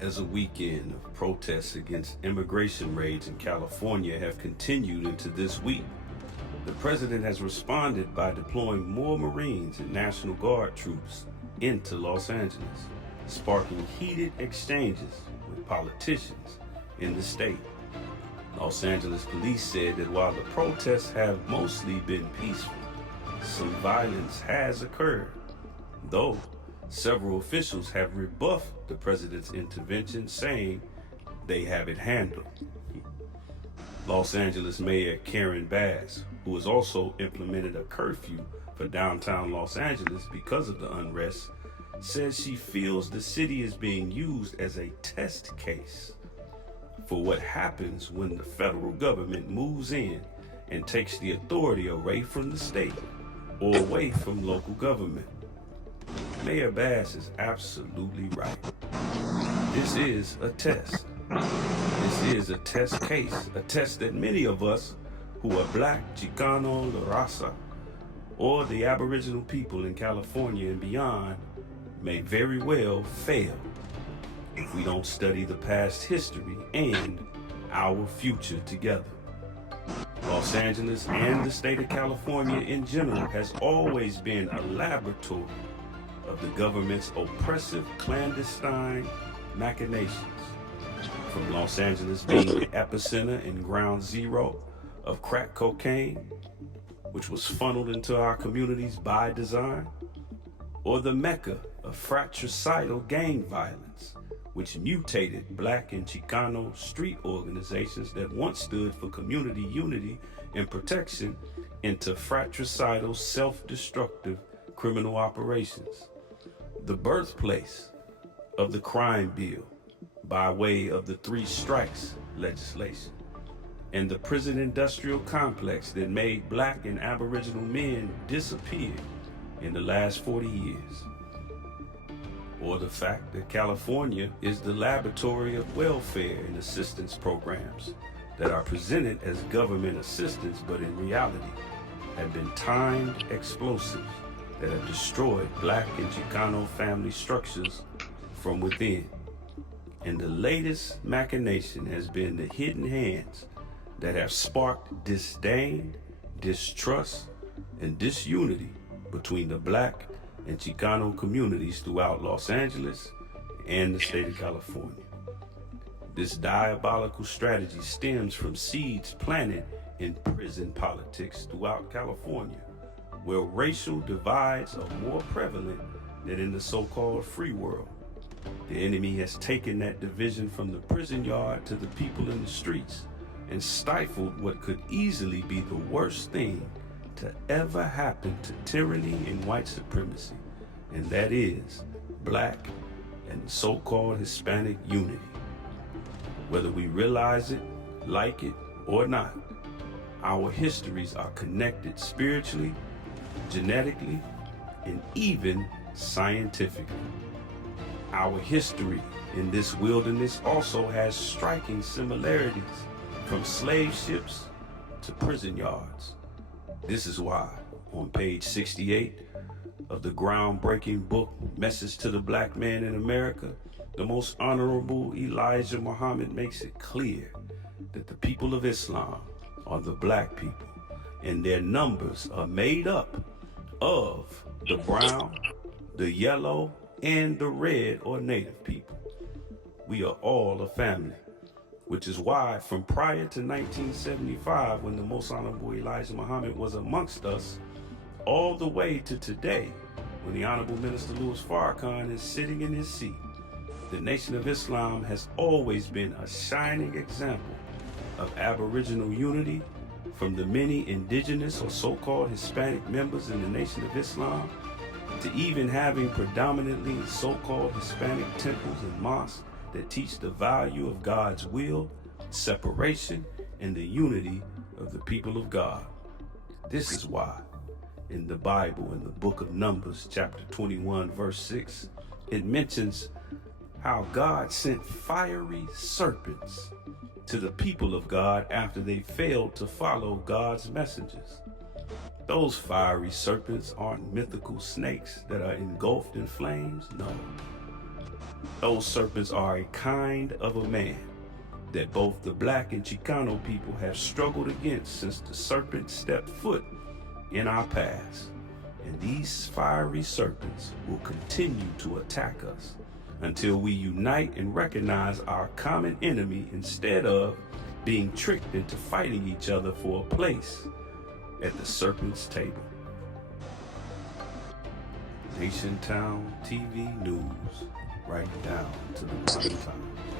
As a weekend of protests against immigration raids in California have continued into this week, the president has responded by deploying more Marines and National Guard troops into Los Angeles, sparking heated exchanges with politicians in the state. Los Angeles police said that while the protests have mostly been peaceful, some violence has occurred, though several officials have rebuffed the president's intervention, saying they have it handled. Los Angeles Mayor Karen Bass, who has also implemented a curfew for downtown Los Angeles because of the unrest, says she feels the city is being used as a test case for what happens when the federal government moves in and takes the authority away from the state or away from local government. Mayor Bass is absolutely right. This is a test. This is a test case, a test that many of us who are Black, Chicano, La Raza, or the Aboriginal people in California and beyond may very well fail if we don't study the past history and our future together. Los Angeles and the state of California in general has always been a laboratory of the government's oppressive clandestine machinations. From Los Angeles being the epicenter and ground zero of crack cocaine, which was funneled into our communities by design, or the mecca of fratricidal gang violence, which mutated Black and Chicano street organizations that once stood for community unity and protection into fratricidal, self-destructive criminal operations. The birthplace of the crime bill by way of the 3 strikes legislation, and the prison industrial complex that made Black and Aboriginal men disappear in the last 40 years. Or the fact that California is the laboratory of welfare and assistance programs that are presented as government assistance, but in reality have been timed explosives that have destroyed Black and Chicano family structures from within. And the latest machination has been the hidden hands that have sparked disdain, distrust, and disunity between the Black and Chicano communities throughout Los Angeles and the state of California. This diabolical strategy stems from seeds planted in prison politics throughout California, where racial divides are more prevalent than in the so-called free world. The enemy has taken that division from the prison yard to the people in the streets and stifled what could easily be the worst thing to ever happen to tyranny and white supremacy, and that is Black and so-called Hispanic unity. Whether we realize it, like it, or not, our histories are connected spiritually, genetically, and even scientifically. Our history in this wilderness also has striking similarities from slave ships to prison yards. This is why, on page 68 of the groundbreaking book, Message to the Black Man in America, the Most Honorable Elijah Muhammad makes it clear that the people of Islam are the Black people, and their numbers are made up of the brown, the yellow, and the red or native people. We are all a family, which is why from prior to 1975, when the Most Honorable Elijah Muhammad was amongst us, all the way to today, when the Honorable Minister Louis Farrakhan is sitting in his seat, the Nation of Islam has always been a shining example of Aboriginal unity, from the many indigenous or so-called Hispanic members in the Nation of Islam, to even having predominantly so-called Hispanic temples and mosques that teach the value of God's will, separation, and the unity of the people of God. This is why in the Bible, in the book of Numbers, chapter 21, verse 6, it mentions how God sent fiery serpents to the people of God after they failed to follow God's messengers. Those fiery serpents aren't mythical snakes that are engulfed in flames. No. Those serpents are a kind of a man that both the Black and Chicano people have struggled against since the serpent stepped foot in our past. And these fiery serpents will continue to attack us until we unite and recognize our common enemy instead of being tricked into fighting each other for a place at the serpent's table. NationTownTV News, right down to the prime time.